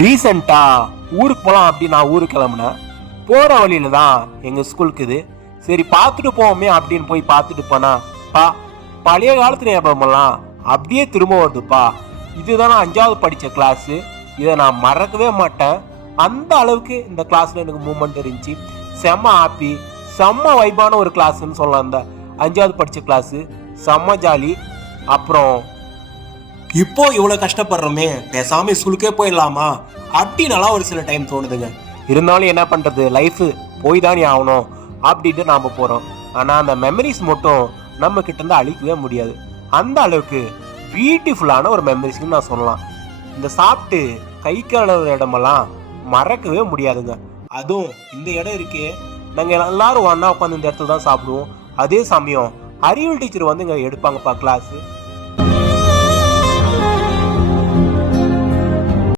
ரீசெண்டா ஊருக்கு போகலாம் அப்படி நான் ஊருக்கு கிளம்புனேன். போகிற வழியில தான் எங்கள் ஸ்கூலுக்கு இது. சரி பார்த்துட்டு போவோமே அப்படின்னு போய் பார்த்துட்டு போனா பழைய காலத்து ஞாபகமெல்லாம் அப்படியே திரும்ப வருதுப்பா. இதுதான் நான் 5வது படித்த கிளாஸு. இதை நான் மறக்கவே மாட்டேன். அந்த அளவுக்கு இந்த கிளாஸில் எனக்கு மூமெண்ட் இருந்துச்சு. செம்ம ஹாப்பி, செம்ம வைபான ஒரு கிளாஸ்ன்னு சொல்லலாம். அந்த 5வது படித்த கிளாஸு செம்ம ஜாலி. அப்புறம் இப்போ இவ்வளோ கஷ்டப்படுறோமே, பேசாம ஸ்கூலுக்கே போயிடலாமா அப்படின்னாலாம் ஒரு சில டைம் தோணுதுங்க. இருந்தாலும் என்ன பண்ணுறது, லைஃபு போய் தானே ஆகணும் அப்படின்ட்டு நாம் போகிறோம். ஆனால் அந்த மெமரிஸ் மட்டும் நம்ம கிட்ட இருந்து அழிக்கவே முடியாது. அந்த அளவுக்கு பியூட்டிஃபுல்லான ஒரு மெமரிஸ்ன்னு நான் சொல்லலாம். இந்த சாப்பிட்டு கை கழுவுற இடமெல்லாம் மறக்கவே முடியாதுங்க. அதுவும் இந்த இடம் இருக்கே, நாங்கள் எல்லாரும் ஒன்றா உட்காந்து இந்த இடத்துல தான் சாப்பிடுவோம். அதே சமயம் அறிவியல் டீச்சர் வந்து இங்கே எடுப்பாங்கப்பா கிளாஸு.